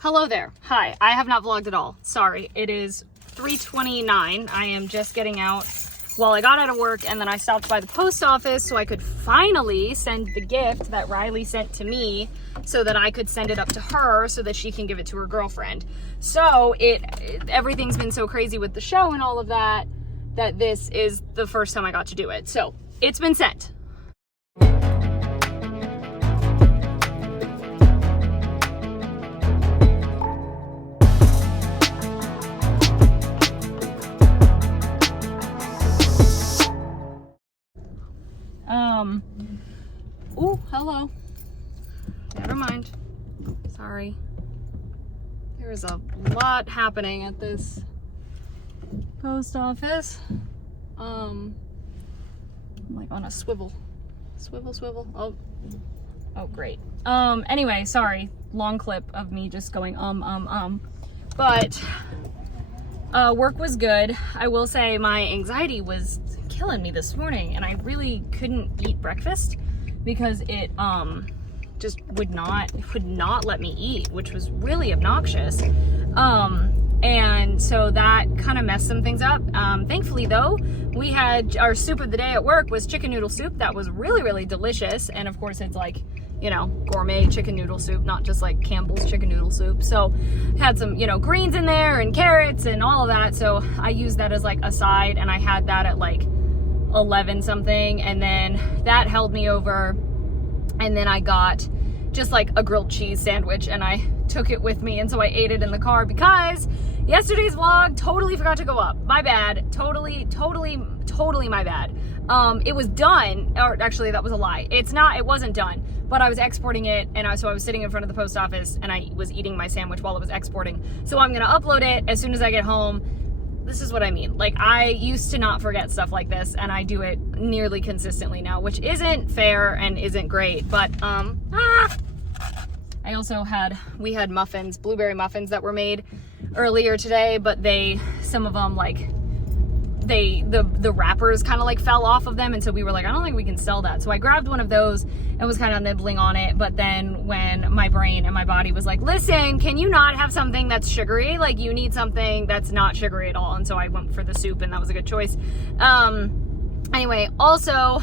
Hello there. Hi. I have not vlogged at all. Sorry. It is 3:29. I am just getting out. Well, I got out of work and then I stopped by the post office so I could finally send the gift that Riley sent to me so that I could send it up to her so that she can give it to her girlfriend. So everything's been so crazy with the show and all of that this is the first time I got to do it. So it's been sent. Oh, hello. Never mind. Sorry. There's a lot happening at this post office. I'm like on a swivel. Swivel. Oh, great. Anyway, sorry. Long clip of me just going, But, work was good. I will say my anxiety was killing me this morning and I really couldn't eat breakfast because it just would not let me eat, which was really obnoxious. And so that kind of messed some things up. Thankfully though, we had our soup of the day at work was chicken noodle soup. That was really, really delicious. And of course it's like, you know, gourmet chicken noodle soup, not just like Campbell's chicken noodle soup. So had some, you know, greens in there and carrots and all of that. So I used that as like a side and I had that at like 11 something. And then that held me over. And then I got just like a grilled cheese sandwich and I took it with me. And so I ate it in the car because yesterday's vlog totally forgot to go up. My bad. Totally my bad. It was done, or actually that was a lie. It wasn't done, but I was exporting it. And so I was sitting in front of the post office and I was eating my sandwich while it was exporting. So I'm going to upload it as soon as I get home. This is what I mean. Like I used to not forget stuff like this and I do it nearly consistently now, which isn't fair and isn't great, but, I also we had muffins, blueberry muffins that were made earlier today, but some of them like, the wrappers kind of like fell off of them. And so we were like, I don't think we can sell that. So I grabbed one of those and was kind of nibbling on it. But then when my brain and my body was like, listen, can you not have something that's sugary? Like you need something that's not sugary at all. And so I went for the soup and that was a good choice. Anyway, also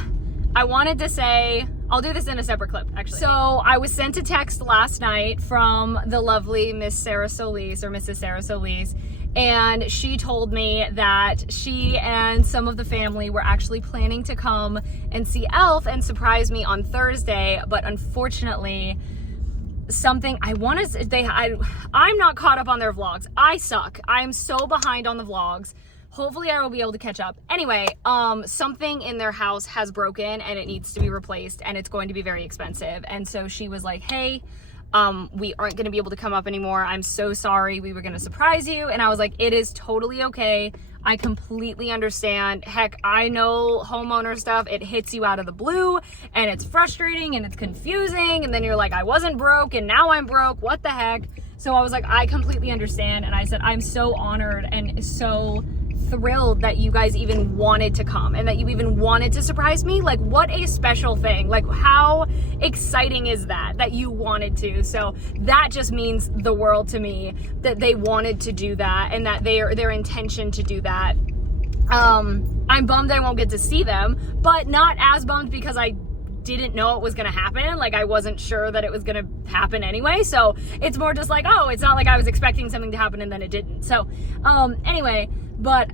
I wanted to say, I'll do this in a separate clip, actually. So I was sent a text last night from the lovely Miss Sarah Solis, or Mrs. Sarah Solis, and she told me that she and some of the family were actually planning to come and see Elf and surprise me on Thursday, but unfortunately, I'm not caught up on their vlogs. I suck. I'm so behind on the vlogs. Hopefully I will be able to catch up. Anyway, something in their house has broken and it needs to be replaced and it's going to be very expensive. And so she was like, hey, we aren't going to be able to come up anymore. I'm so sorry. We were going to surprise you. And I was like, it is totally okay. I completely understand. Heck, I know homeowner stuff. It hits you out of the blue and it's frustrating and it's confusing. And then you're like, I wasn't broke and now I'm broke. What the heck? So I was like, I completely understand. And I said, I'm so honored and so thrilled that you guys even wanted to come and that you even wanted to surprise me. Like what a special thing. Like how exciting is that you wanted to. So that just means the world to me that they wanted to do that and that their intention to do that. I'm bummed I won't get to see them, but not as bummed because I didn't know it was gonna happen. Like I wasn't sure that it was gonna happen anyway. So it's more just like, oh, it's not like I was expecting something to happen and then it didn't. So anyway, but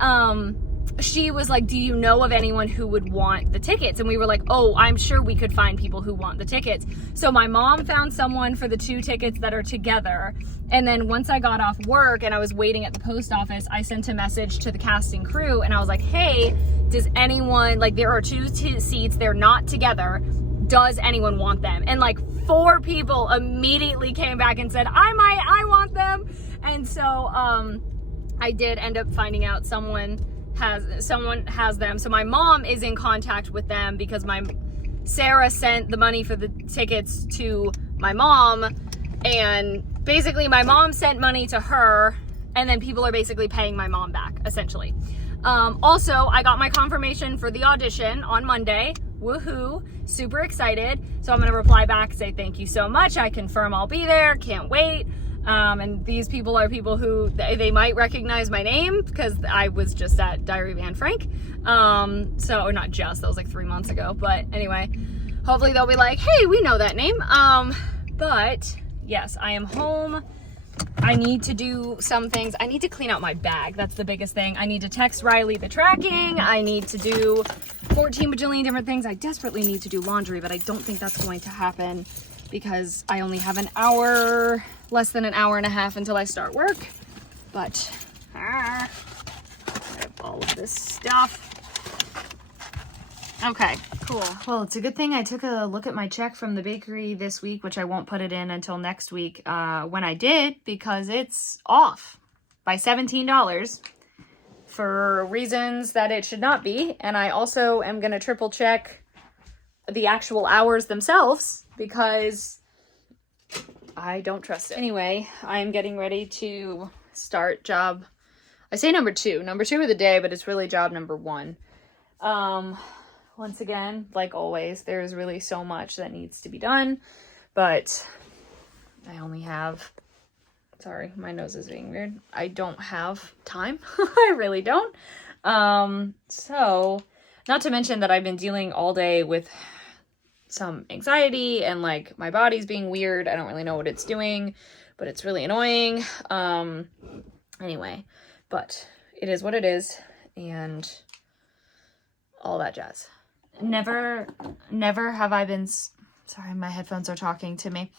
she was like, do you know of anyone who would want the tickets? And we were like, oh, I'm sure we could find people who want the tickets. So my mom found someone for the 2 tickets that are together. And then once I got off work and I was waiting at the post office, I sent a message to the casting crew and I was like, hey, does anyone, like there are 2 seats, they're not together. Does anyone want them? And like 4 people immediately came back and said, I want them. And so, I did end up finding out someone has them. So my mom is in contact with them because Sarah sent the money for the tickets to my mom, and basically my mom sent money to her and then people are basically paying my mom back essentially. Also, I got my confirmation for the audition on Monday. Woohoo, super excited. So I'm gonna reply back, say thank you so much. I confirm I'll be there, can't wait. And these people are people who they might recognize my name because I was just at Diary of Anne Frank. Or not just, that was like 3 months ago. But anyway, hopefully they'll be like, hey, we know that name. But yes, I am home. I need to do some things. I need to clean out my bag. That's the biggest thing. I need to text Riley the tracking. I need to do 14 bajillion different things. I desperately need to do laundry, but I don't think that's going to happen because I only have less than an hour and a half until I start work. But I have all of this stuff. Okay, cool. Well, it's a good thing I took a look at my check from the bakery this week, which I won't put it in until next week when I did, because it's off by $17 for reasons that it should not be. And I also am going to triple check the actual hours themselves because I don't trust it. Anyway, I'm getting ready to start job. I say number two of the day, but it's really job number 1. Once again, like always, there's really so much that needs to be done, but I only have, sorry, my nose is being weird. I don't have time. I really don't. So not to mention that I've been dealing all day with some anxiety and like my body's being weird. I don't really know what it's doing, but it's really annoying. Anyway, but it is what it is and all that jazz. Never have I been, sorry, my headphones are talking to me,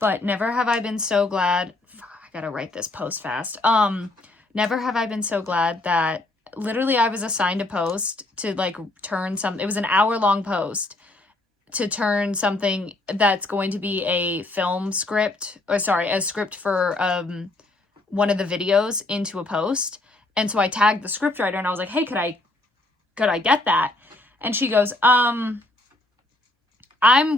but never have I been so glad, I gotta write this post fast. Never have I been so glad that literally I was assigned a post to like turn it was an hour-long post to turn something that's going to be a film script, a script for one of the videos into a post. And so I tagged the scriptwriter and I was like, hey, could I get that? And she goes, I'm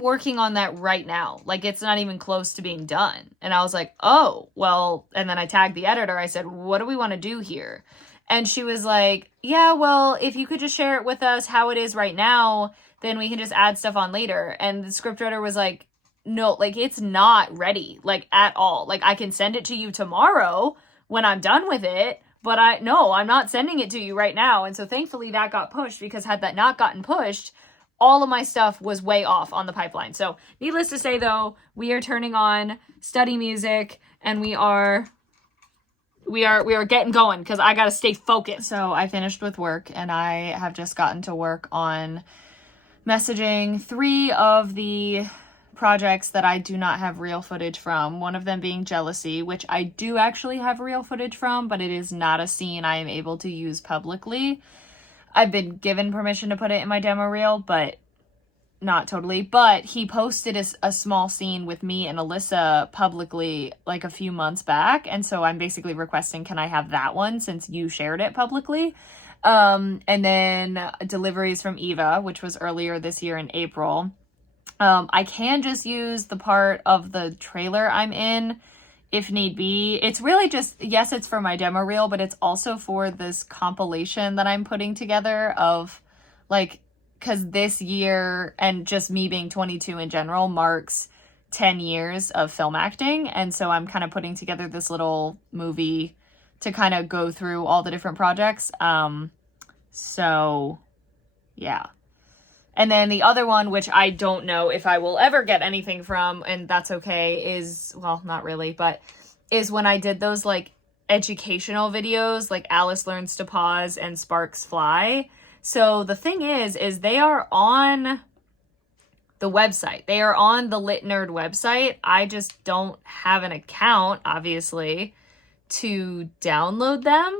working on that right now. Like, it's not even close to being done. And I was like, oh, well, and then I tagged the editor. I said, what do we want to do here? And she was like, yeah, well, if you could just share it with us how it is right now, then we can just add stuff on later. And the scriptwriter was like, no, like, it's not ready, like, at all. Like, I can send it to you tomorrow when I'm done with it. But I'm not sending it to you right now. And so thankfully that got pushed, because had that not gotten pushed, all of my stuff was way off on the pipeline. So needless to say, though, we are turning on study music and we are getting going because I got to stay focused. So I finished with work and I have just gotten to work on messaging 3 of the projects that I do not have real footage from, one of them being Jealousy, which I do actually have real footage from, but it is not a scene I am able to use publicly. I've been given permission to put it in my demo reel, but not totally. But he posted a small scene with me and Alyssa publicly like a few months back, and so I'm basically requesting, can I have that one since you shared it publicly? And then Deliveries from Eva, which was earlier this year in April. I can just use the part of the trailer I'm in if need be. It's really just, yes, it's for my demo reel, but it's also for this compilation that I'm putting together of like, because this year and just me being 22 in general marks 10 years of film acting. And so I'm kind of putting together this little movie to kind of go through all the different projects. So yeah. And then the other one, which I don't know if I will ever get anything from, and that's okay, is, well, not really, but is when I did those like educational videos, like Alice Learns to Pause and Sparks Fly. So the thing is they are on the website. They are on the Lit Nerd website. I just don't have an account, obviously, to download them.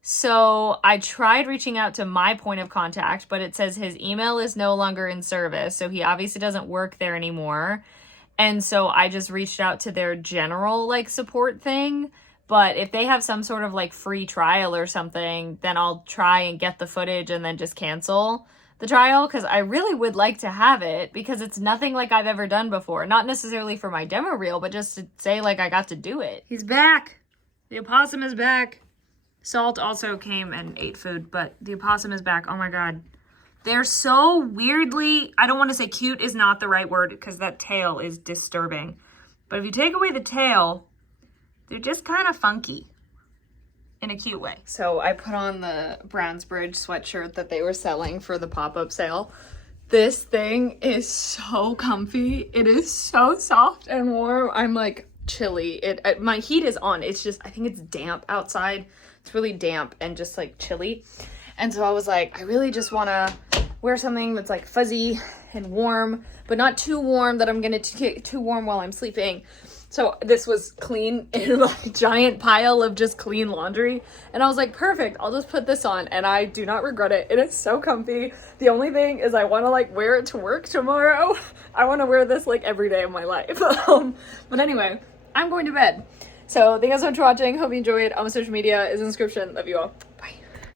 So I tried reaching out to my point of contact, but it says his email is no longer in service. So he obviously doesn't work there anymore. And so I just reached out to their general like support thing. But if they have some sort of like free trial or something, then I'll try and get the footage and then just cancel the trial. Because I really would like to have it, because it's nothing like I've ever done before. Not necessarily for my demo reel, but just to say like I got to do it. He's back. The opossum is back. Salt also came and ate food, but the opossum is back. Oh my God. They're so weirdly, I don't want to say cute is not the right word because that tail is disturbing. But if you take away the tail, They're just kind of funky in a cute way. So I put on the Brownsbridge sweatshirt that they were selling for the pop-up sale. This thing is so comfy. It is so soft and warm. I'm like chilly. My heat is on. It's just, I think it's damp outside. It's really damp and just like chilly. And so I was like, I really just want to wear something that's like fuzzy and warm, but not too warm that I'm going to get too warm while I'm sleeping. So this was clean in like a giant pile of just clean laundry. And I was like, perfect, I'll just put this on. And I do not regret it. It is so comfy. The only thing is I want to like wear it to work tomorrow. I want to wear this like every day of my life. But anyway, I'm going to bed. So thank you guys so much for watching. Hope you enjoyed. All my social media is in the description. Love you all. Bye.